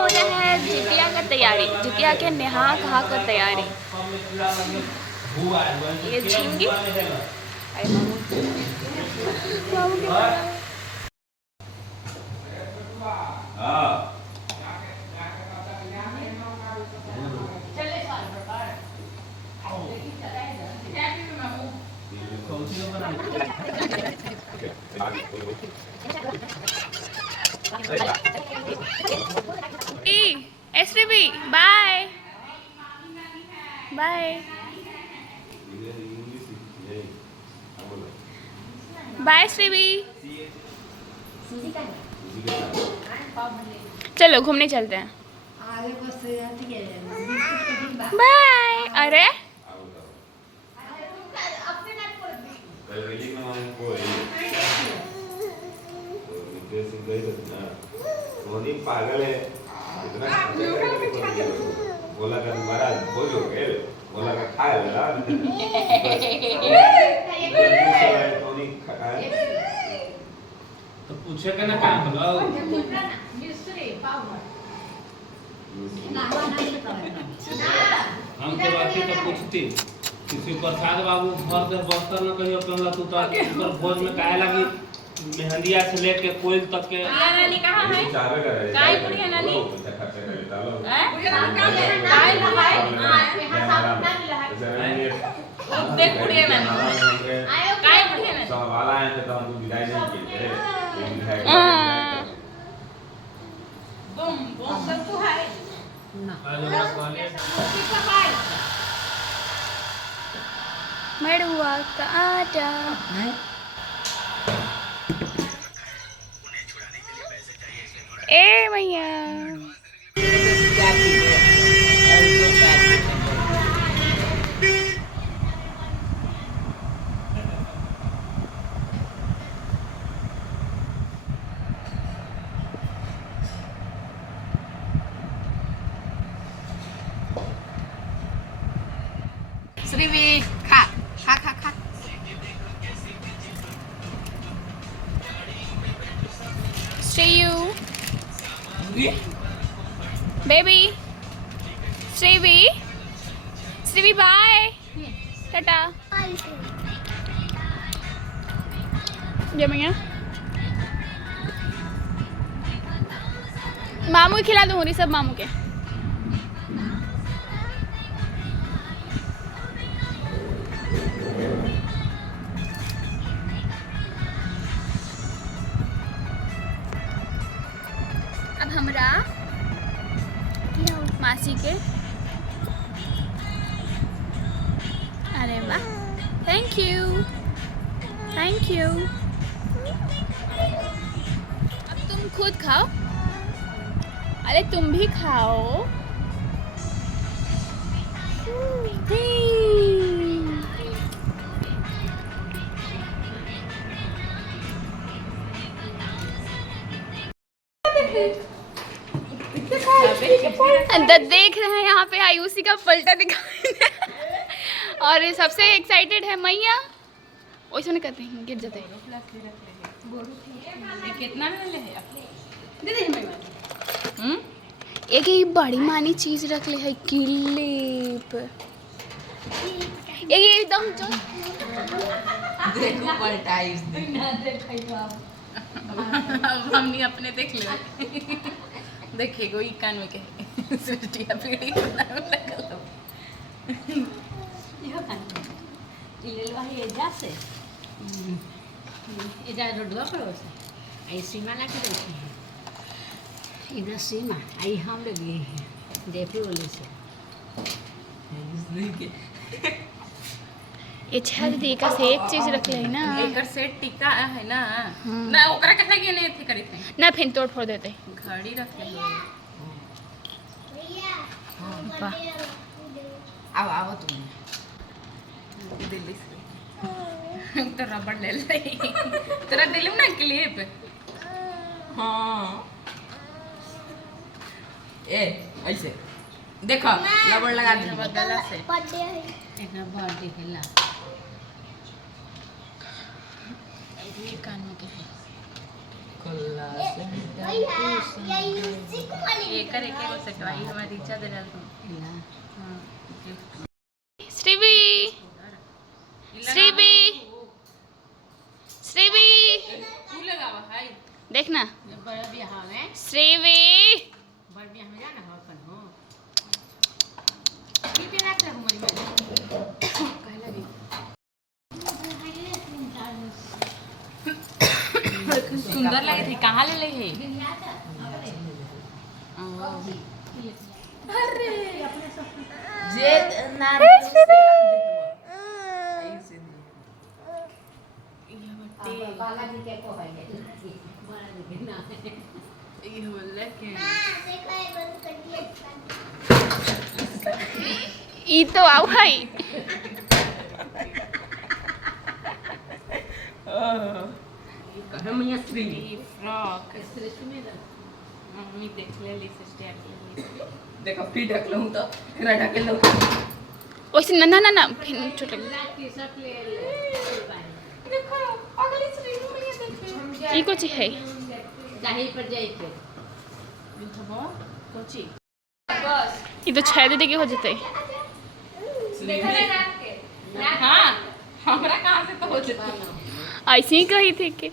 हो रहा है जितिया का तैयारी, जितिया के नहा खा कर तैयारी। ये झिंगी SPB bye bye bye Shrivi. चलो घूमने चलते हैं। बाय। अरे पागल है बोला कर महाराज बोलो बोला कर खा लेला तो पूछे के ना का बोलो हम तो बाकी तो पूछती किसी प्रसाद बाबू घर से बस्तर न कहियो कहला तू तो ऊपर भोज में काहे लगी मेहंदिया से लेके कोयल तक के नानी कहाँ है? काय बुढ़िया नानी? काय लगाए? देख बुढ़िया नानी। काय बुढ़िया नानी? सब वाला है तो हम विदाई नहीं किए बम बम सब तो है मड़ुआ का आटा। ए भैया श्रीवी खा खा खा खा see you baby Srivi Srivi bye tata ये भैया मामू को खिला दूँ सब मामू के। अब हमरा मासी के अरे वाह थैंक यू थैंक यू। अब तुम खुद खाओ। अरे तुम भी खाओ। अंदर देख रहे हैं यहाँ पे आयुषी का पलटा दिखाई और सबसे एक्साइटेड है मैया। वैसे नहीं करते हैं गिर जाते हैं। कितना में ले है एक ही बड़ी मानी चीज रख ले है क्लिप एक एकदम जो देखो पलटाई ना देखो अब हमने अपने देख ले देखिए कोई कान में के सृष्टिया पीड़ी लगल इहो कान ले लो है एजा से एजा रोडवा पर से आई सीमा ला के रखी है इधर सीमा आई हम लोग गए हैं जयपुर वाले से ये छल देखा से एक चीज रख ले ना एकर सेट टिका है ना ना ओकरा कहता कि नहीं थी करी थे ना फिर तोड़ फोड़ देते। घड़ी रख ले वाह आओ आओ तुम दिल्ली से तो रबड़ ले ले तेरा दिलू ना क्लिप हाँ ए ऐसे देखो रबड़ लगा दे बदला से एक बर्थडे खेला ये कानों के है खुला एकर एक एगो सेटवाई हमारी इच्छा दे रहल तू। श्रीवी श्रीवी श्रीवी तू लगावा है देखना बड़ा बियाह में श्रीवी बड़ बियाह में जाना हो अपन हो की पे राख ले हमरी में कहला भी सुंदर लगे थे। कहाँ ले ले है? जे ना बालाजी के को है बालाजी के ना ये बोले के ई तो आउ है हम ये श्री ये फ्रॉक सृष्टि में मम्मी देख ले ली सिस्टर देखो फिर ढक लूँ तो फिर ढक लूँ वैसे ना ना ना ना फिर छोट लगे टी शर्ट ले देखो अगली स्क्रीन में ये देखिए ई कुछ है दाही पर जाई के खबर कोची ई तो छाया दे के हो जते हां हमरा कहां से तो हो जता ऐसे ही कही थी कि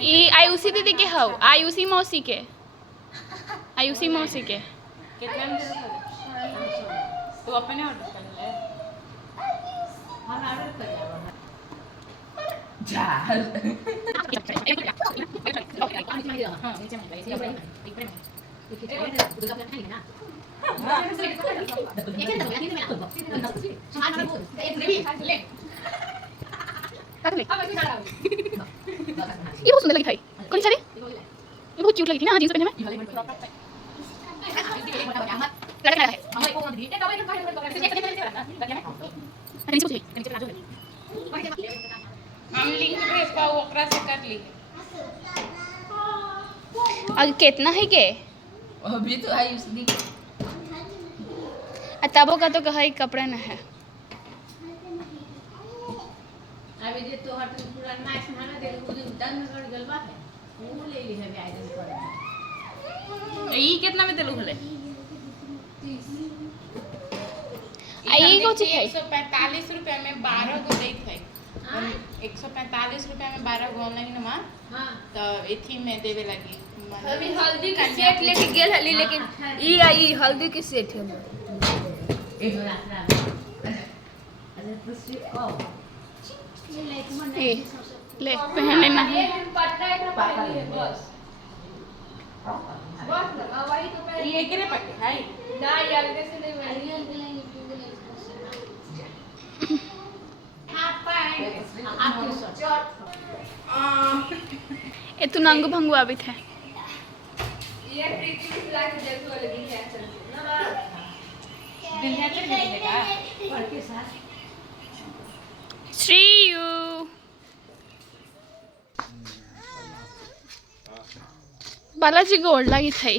ई आयुषी दीदी के हो आयुषी मौसी के आयुषी मौसी के कितना में तू अपने ऑर्डर कर ले हम ऑर्डर कर जावा झाल हां नीचे में एक मिनट दुर्गा अपना खाएंगे ना ये बहुत सुंदर लगी भाई कौन सा रे ये बहुत क्यूट लगी थी ना जींस पहने में लड़का है हम लिंक ड्रेस का ओकरा से कर ली और कितना है के अभी तो आई उसकी तबो का तो कहा कपड़ा ना है अभी जे तो हट पूरा नाच माना दे वो जो दंग कर गलबा है वो ले ली है आइडन पर ई कितना में देलु हले आई कुछ है 145 रुपया में 12 गो देत है 145 रुपया में 12 गो ऑनलाइन में हां तो एथी में देवे लगी अभी हल्दी का सेट लेके गेल हली लेकिन ई आई हल्दी की सेट है एक रात अरे तो से ओ ए ले पहनने ना ये केरे पट्टे है ना यार कैसे नहीं ए तू नंग भंगु आबित है ये प्रीति की ला के जल्दी वाले दिन क्या चलते ना विंध्याचल मिलेगा और के साथ श्री यू बालाजी गोल्ड लगी थी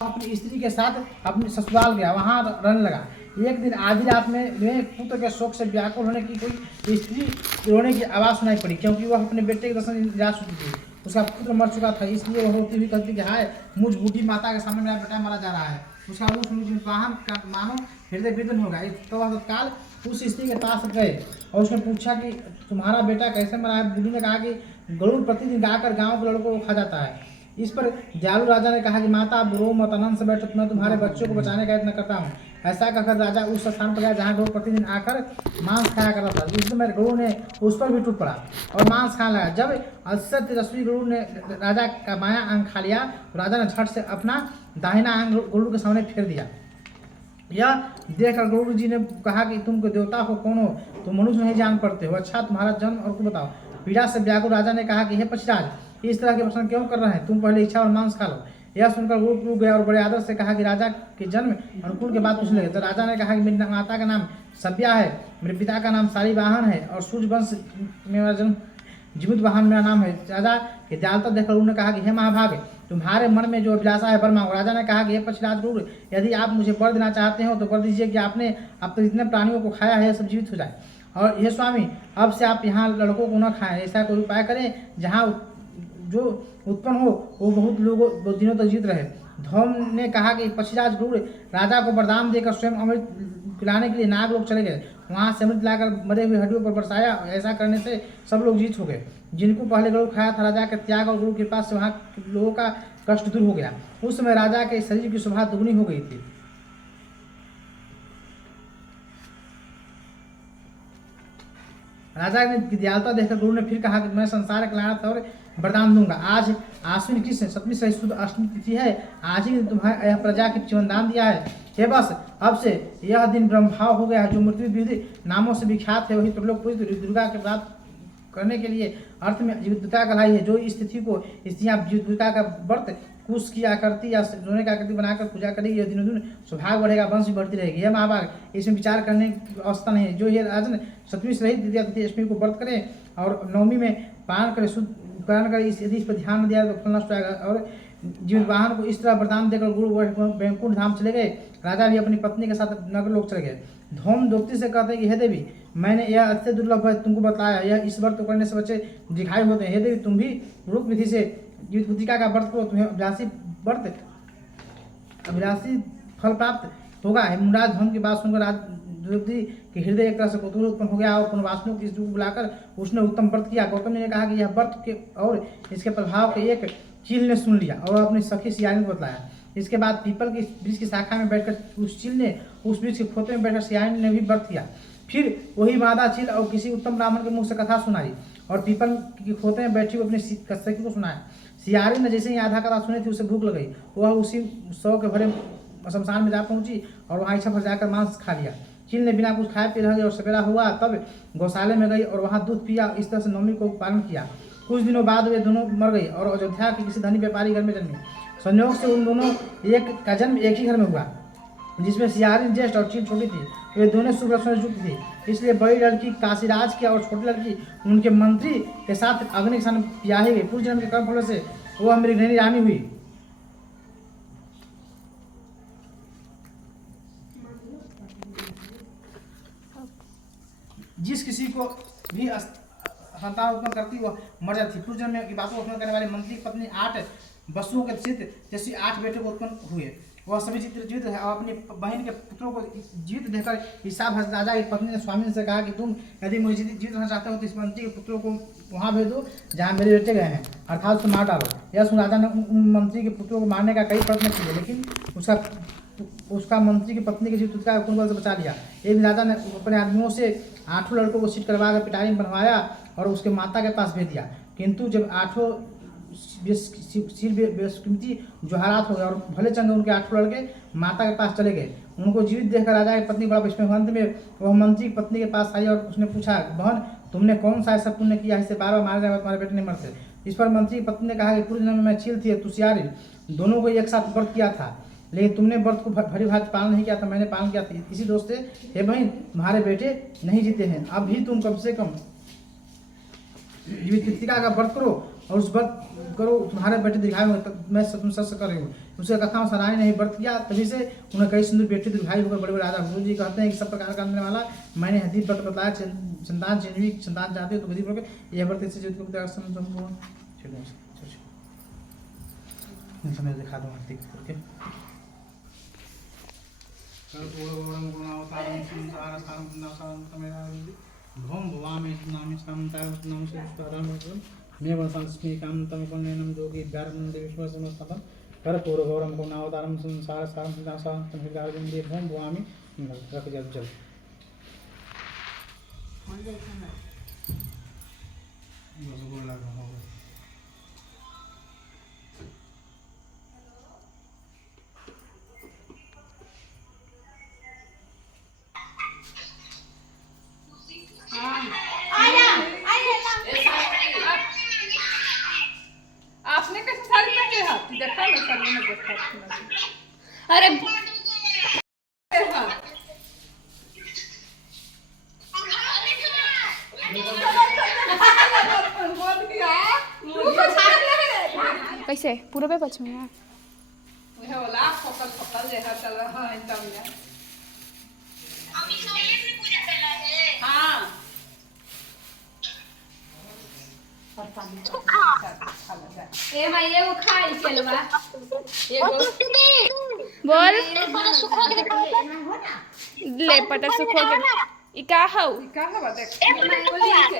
अपनी स्त्री के साथ अपने ससुराल गया, वहाँ रहने लगा। एक दिन आधी रात में पुत्र के शोक से व्याकुल होने की कोई स्त्री रोने की आवाज़ सुनाई पड़ी, क्योंकि वह अपने बेटे के दर्शन जा चुकी थी। उसका पुत्र मर चुका था, इसलिए वह रोती हुई कहती कि हाय, मुझ बूढ़ी माता के सामने मेरा बेटा मारा जा रहा है। उसका रूप वाहन का मानो हृदय विदन होगा। तो वह तत्काल उस स्त्री के पास गए और उसने पूछा कि तुम्हारा बेटा कैसे मरा है। बूढ़ी ने कहा कि गरुड़ प्रतिदिन गाकर गाँव के लड़कों को खा जाता है। इस पर दयालु राजा ने कहा कि माता आप रो मत, आनंद से बैठो, मैं तुम्हारे बच्चों को बचाने का यत्न करता हूँ। ऐसा कहकर राजा उस स्थान पर गया जहाँ गरुड़ प्रतिदिन आकर मांस खाया करता था। इस समय गरुड़ ने उस पर भी टूट पड़ा और मांस खाने लगा। जब अतिशय तेजस्वी गरुड़ ने राजा का बायां अंग खा लिया तो राजा ने झट से अपना दाहिना अंग गरुड़ के सामने फेर दिया। यह देखकर गरुड़ जी ने कहा कि तुम देवता हो, कौन हो, तुम मनुष्य नहीं जान पड़ते हो। अच्छा, तुम्हारा जन्म और कुछ बताओ। पीड़ा से व्याकुल राजा ने कहा कि हे पक्षीराज, इस तरह के प्रश्न क्यों कर रहे हैं? तुम पहले इच्छा और मांस खा लो। यह सुनकर गरुड़ रुक गया और बड़े आदर से कहा कि राजा के जन्म अनुकूल के बाद पूछने लगे। तो राजा ने कहा कि मेरी माता का नाम सभ्या है, मेरे पिता का नाम शालिवाहन है और सूर्यवंश में मेरा जन्म जीवित वाहन मेरा नाम है। राजा के दयालुता देखकर उन्होंने कहा कि हे महाभाग, तुम्हारे मन में जो अभिलाषा है वर मांगो। राजा ने कहा कि हे पक्षीराज क्रूर, यदि आप मुझे वर देना चाहते हो तो वर दीजिए कि आपने अब तक जितने प्राणियों को खाया है सब जीवित हो जाए, और हे स्वामी अब से आप यहाँ लड़कों को न खाएं, ऐसा कोई उपाय करें जहाँ जो उत्पन्न हो वो बहुत दिनों तक जीवित रहे। धौम ने कहा कि पक्षीराज क्रूर, राजा को वरदान देकर स्वयं अमृत पिलाने के लिए नाग लोग चले गए। वहाँ से अमृत लाकर मरे हुए हड्डियों पर बरसाया। ऐसा करने से सब लोग जीवित हो गए। जिनको पहले गरुड़ खाया था, राजा के त्याग और गुरु के पास से वहाँ लोगों का कष्ट दूर हो गया। उस समय राजा के शरीर की शोभा दुगनी हो गई थी। राजा ने दयालुता देखकर गुरु ने फिर कहा कि मैं संसार के लानत और वरदान दूंगा। आज आश्विन कृष्ण सप्तमी से शुद्ध अष्टमी तिथि है। आज ही तुम्हारे यह प्रजा के जीवन दान दिया है। हे बस अब से यह दिन ब्रह्मभाव हो गया है। जो मृत्यु विधि नामों से विख्यात है वही त्रिलोक पूजित दुर्गा के प्राप्त करने के लिए अर्थ में जीविका कहलाई है। जो इस तिथि को स्त्रियां जीविका का व्रत कुश की आकृति या सोने की आकृति बनाकर पूजा करेगी, दिनों दिन सौभाग्य बढ़ेगा, वंश भी बढ़ती रहेगी। यह महाभाग इसमें विचार करने की अवस्था नहीं है। जो ये राजन सप्तमी से रहित द्वितीय तिथि अष्टमी को व्रत करें और नवमी में पालन करे, शुद्ध पालन करे, यदि इस पर ध्यान न दिया तो फल नष्ट होगा। और जीवन वाहन को इस तरह वरदान देकर गुरु वैकुंठ धाम चले गए। राजा भी अपनी पत्नी के साथ नगर लोग चले गए। धौम द्रौपदी से कहते हैं कि हे देवी, मैंने यह अत्यंत दुर्लभ है तुमको बताया। यह इस व्रत करने से बच्चे दिखाई होते हैं। हे देवी, तुम भी रूप विधि से जीवित पुत्रिका का व्रत करो, तुम्हें अभिलाषी फल प्राप्त होगा। मुंडाज धौम की बात सुनकर द्रौपदी के हृदय एक तरह से कौतूहल उत्पन्न हो गया और पुनर्वासियों की रूप बुलाकर उसने उत्तम व्रत किया। गौतम ने कहा कि यह व्रत के और इसके प्रभाव के एक चील ने सुन लिया और अपनी सखी सियानी को बताया। इसके बाद पीपल की वृक्ष की शाखा में बैठकर उस चील ने उस वृक्ष के खोते में बैठकर सियानी ने भी व्रत किया। फिर वही मादा चील और किसी उत्तम ब्राह्मण के मुख से कथा सुनाई और पीपल की खोते में बैठी हुई अपनी सखी को सुनाया। सियारी ने जैसे ही आधा कथा सुनी थी उसे भूख लग गई। वह उसी सौ के भरे शमशान में जा पहुंची और वहाँ इच्छा पर जाकर मांस खा लिया। चील ने बिना कुछ खाए पी रह गई और सवेरा हुआ तब गौशाले में गई और वहाँ दूध पिया। इस तरह से नवमी को पालन किया। कुछ दिनों बाद वे दोनों मर गई और अयोध्या के किसी धनी व्यापारी घर में जन्मी। संयोग से उन दोनों का जन्म एक ही घर में हुआ, जिसमें सियारी ज्येष्ठ और चील छोटी थी। वे दोनों शुभ लक्षणों से युक्त थी, इसलिए बड़ी लड़की काशीराज की और छोटी लड़की उनके मंत्री के साथ अग्नि के साथ ब्याही गई। पूर्व जन्म के कर्म फल से वह मेरी गृहिणी रानी हुई। जिस किसी को भी संतान उत्पन्न करती वह मर जाती। पूर्व जन्म की बातों को उत्पन्न करने वाले मंत्री की पत्नी 8 वसुओं के चित्र जैसे 8 बेटे को उत्पन्न हुए। वह सभी चित्र जीवित है और अपनी बहन के पुत्रों को जीवित देखकर हिसाब राजा की पत्नी ने स्वामी से कहा कि तुम यदि मुझे जीवित रहना चाहते हो तो इस मंत्री के पुत्रों को वहाँ भेज दो जहाँ मेरे बेटे गए हैं, अर्थात उसे मार डालो। यह सुन राजा ने उन मंत्री के पुत्रों को मारने का कई प्रयत्न किए, लेकिन उसका मंत्री की पत्नी के जीवित का कुंडल से बचा लिया। एक दिन राजा ने अपने आदमियों से 8 लड़कों को सीट करवा कर पिटारी में बनवाया और उसके माता के पास भेज दिया। किंतु जब 8 बेशकीमती जोहारात हो गए और भले चंगे उनके 8 लड़के माता के पास चले गए। उनको जीवित देखकर राजा की पत्नी बड़ा विस्मय। अंत में वह मंत्री की पत्नी के पास आई और उसने पूछा, बहन तुमने कौन सा ऐसा पुण्य किया इससे बार बार मारे जाए तुम्हारे बेटे नहीं मरते। इस पर मंत्री की पत्नी ने कहा कि पूर्व जन्म में मैं चील थी तू सियारी, दोनों को एक साथ व्रत किया था, लेकिन तुमने व्रत को भली भांति पालन नहीं किया था, मैंने पालन किया था। इसी दोष से हे बहन तुम्हारे बेटे नहीं जीते हैं। अब भी तुम कम से कम जीवित कृतिका का व्रत करो और उस व्रत करो, तुम्हारे बेटे दीर्घायु होंगे। मैं तुम सच कर रही हूँ। उसके कथा में सराय ने व्रत किया, तभी से उन्हें कई सुंदर बेटे दीर्घायु हो गए। बड़े बड़े राजा गुरु जी कहते हैं कि सब प्रकार का करने वाला मैंने हदीब व्रत बताया। संतान चिन्हवी संतान चाहते हो तो विधि करोगे। यह व्रत इससे जीवित समय दिखा दो करके भोम भवामी नामी नाम से मे वसंस्मी कामतम पुण्यनम जोगी गार्गम देवेश्वर समस्तम कर्पूर गौरम गुणावतारम संसार सारम संसारम तमिगार्गम दे भोम भवामी रख जल जल रसगुल्ला का हो गया। आपने कैसे साड़ी पहन के हाथ देखा ना सर ने देखा। अरे बोल दिया कैसे पूर्वे पश्चिम है? वह वाला फोकल फोकल जैसा चल रहा है तब ना। हाँ ए माई एगो खाई चलवा बोल ले पता सुखो के ई का हौ क्या है बात है?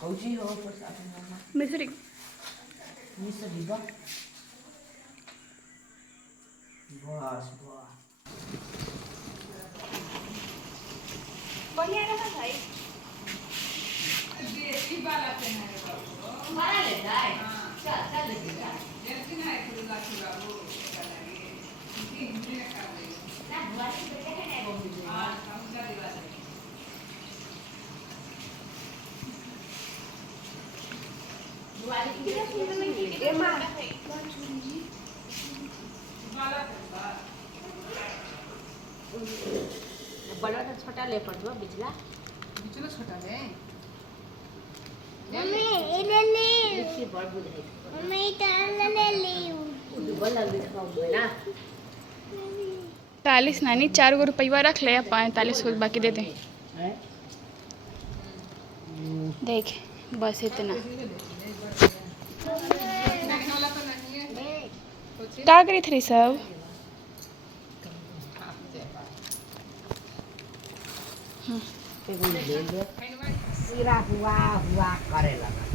कौची हो मिस्री मिस्री बा बस बा बढ़िया रहा भाई मारा ले जाए चल चल ले जा ना बुआरी बेटे है ना बोल दे हां समझा दिवा बुआरी की ए मां बड़ा तो छोटा ले पड़ दो बिजला बिचलो छोटा ले इसकी बड़ बुझाई बोला लिखाओ ना 40 नानी 4 गो रुपया रख ले 45 को बाकी दे दे देख बस इतना का करी थी सब सिरा हुआ करे लगा